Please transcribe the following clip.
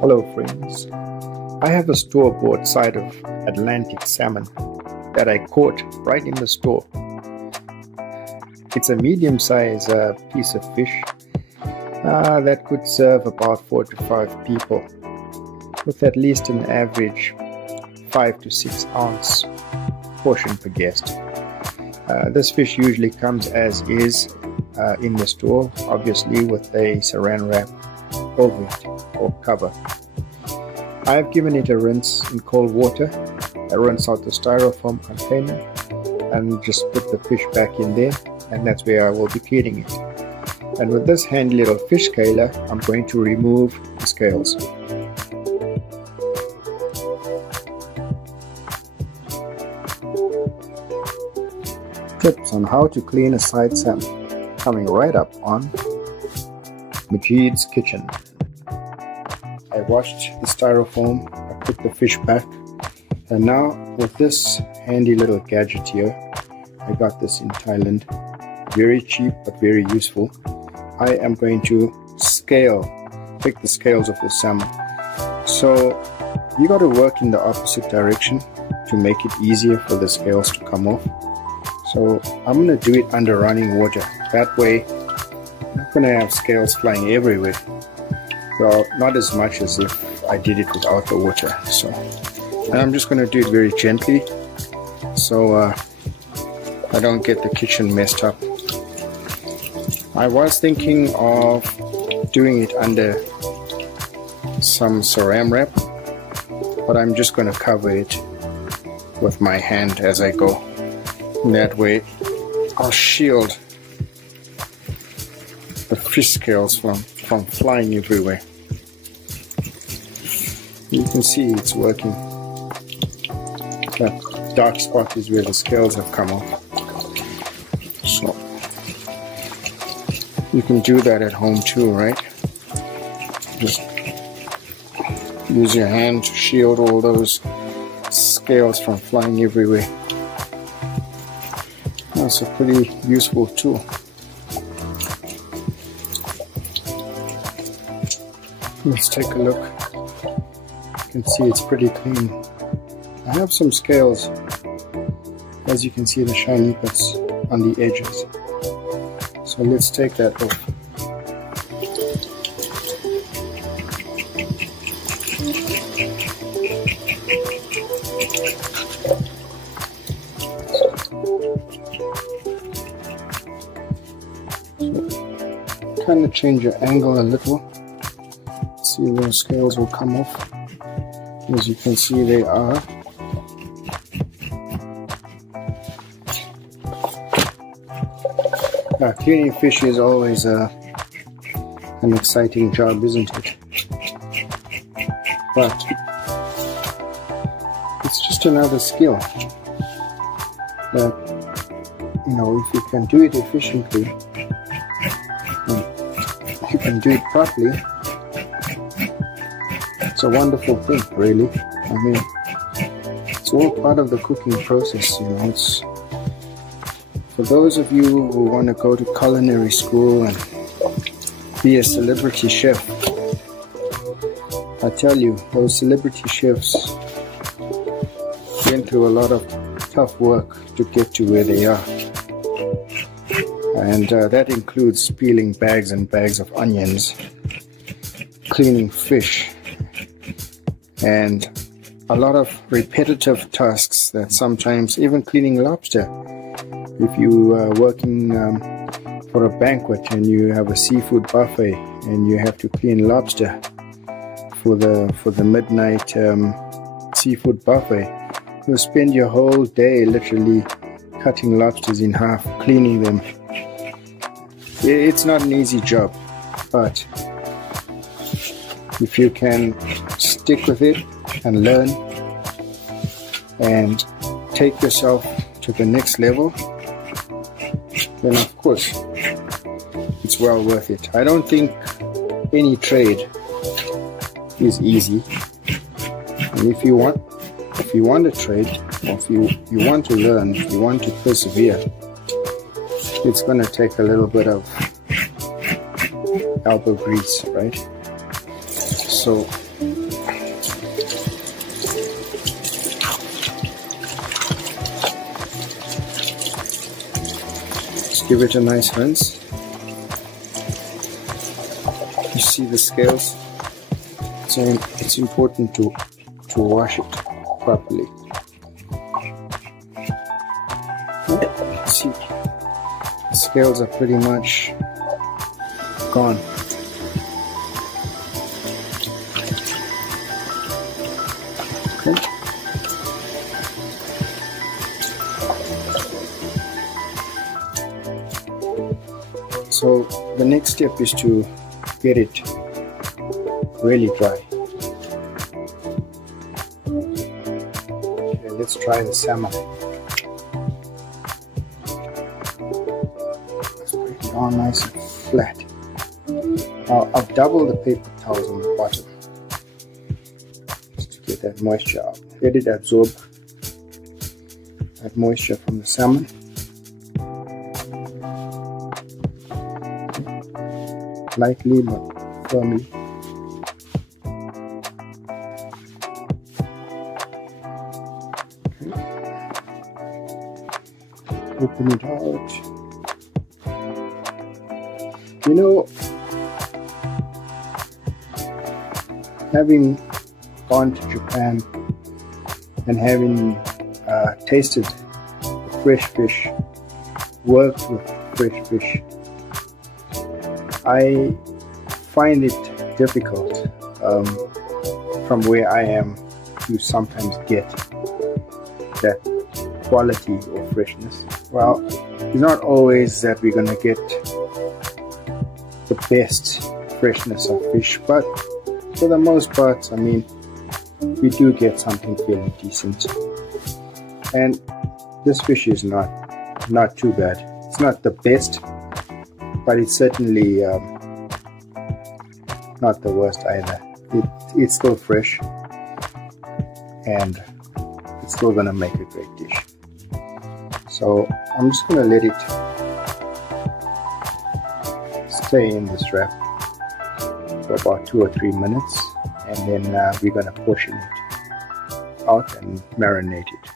Hello friends, I have a store-bought side of Atlantic salmon that I caught right in the store. It's a medium-sized piece of fish that could serve about 4 to 5 people with at least an average 5 to 6 ounce portion per guest. This fish usually comes as is in the store, obviously with a saran wrap over it or cover. I have given it a rinse in cold water. I rinse out the styrofoam container and just put the fish back in there, and that's where I will be cleaning it. And with this handy little fish scaler, I'm going to remove the scales. Tips on how to clean a side salmon coming right up on Majid's Kitchen. I washed the styrofoam, I put the fish back, and now with this handy little gadget here, I got this in Thailand, very cheap but very useful. I am going to take the scales of the salmon. So you got to work in the opposite direction to make it easier for the scales to come off. So I'm going to do it under running water. That way I'm not going to have scales flying everywhere. Well, not as much as if I did it without the water. And I'm just going to do it very gently so I don't get the kitchen messed up. I was thinking of doing it under some saran wrap, but I'm just going to cover it with my hand as I go. And that way I'll shield the fish scales from flying everywhere. You can see it's working. That dark spot is where the scales have come off. So you can do that at home too, right? Just use your hand to shield all those scales from flying everywhere. That's a pretty useful tool. Let's take a look. You can see it's pretty clean. I have some scales, as you can see the shiny bits on the edges. So let's take that off. So, kind of change your angle a little. See, those scales will come off. As you can see, they are. Cleaning fish is always an exciting job, isn't it? But it's just another skill that, if you can do it efficiently, if you can do it properly, it's a wonderful thing, really. I mean, it's all part of the cooking process, It's for those of you who want to go to culinary school and be a celebrity chef. I tell you, those celebrity chefs went through a lot of tough work to get to where they are. And that includes peeling bags and bags of onions, cleaning fish, and a lot of repetitive tasks that sometimes, even cleaning lobster. If you are working for a banquet and you have a seafood buffet and you have to clean lobster for the midnight seafood buffet, you'll spend your whole day literally cutting lobsters in half, cleaning them. It's not an easy job, but if you can stick with it and learn and take yourself to the next level, then of course it's well worth it. I don't think any trade is easy, and if you want a trade, or if you want to learn, if you want to persevere, it's going to take a little bit of elbow grease, right? So Just give it a nice rinse. You see the scales, so it's important to wash it properly. See, the scales are pretty much gone. Okay. So the next step is to get it really dry. Okay, let's try the salmon. Let's put it on nice and flat. Now I've doubled the paper towels on the bottom just to get that moisture out. Let it absorb that moisture from the salmon. Lightly but firmly. Okay. Open it out. You know, having gone to Japan and having tasted fresh fish, worked with fresh fish, I find it difficult from where I am to sometimes get that quality or freshness. Well, it's not always that we're gonna get the best freshness of fish, but for the most part, I mean, we do get something fairly decent. And this fish is not too bad. It's not the best, but it's certainly not the worst either. It's still fresh, and it's still gonna make a great dish. So I'm just gonna let it stay in this wrap for about 2 or 3 minutes, and then we're gonna portion it out and marinate it.